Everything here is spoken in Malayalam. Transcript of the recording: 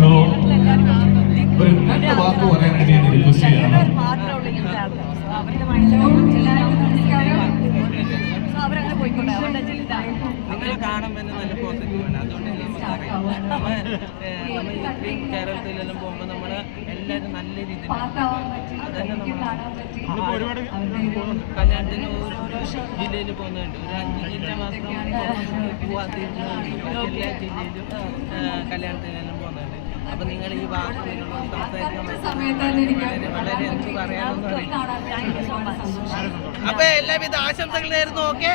സോ ഒരു രണ്ട് വാക്ക് പറയാനായിട്ട് ഞാൻ റിക്വസ്റ്റ് ചെയ്യാണ്. നിങ്ങളെ കാണുമ്പോൾ നല്ല പോസിറ്റീവാണ്. അതുകൊണ്ട് ഇത്രയും കേരളത്തിലെല്ലാം പോകുമ്പോൾ നമ്മൾ എല്ലാവരും നല്ല രീതിയിൽ അതന്നെ നമ്മൾ കല്യാണത്തിന് ഓരോരോ ജില്ലയിൽ പോകുന്നുണ്ട്. ഒരു 5 ജില്ല മാത്രം പോവാത്തിരുന്ന എല്ലാ ജില്ലയിലും കല്യാണത്തിനെല്ലാം പോകുന്നുണ്ട്. അപ്പൊ നിങ്ങൾ ഈ ഭാഷ സംസാരിക്കാൻ വളരെ എന്ത് പറയാനൊന്നും അറിയില്ല. അപ്പൊ എല്ലാവിധ ആശംസകൾ നേരുന്നു. ഓക്കെ.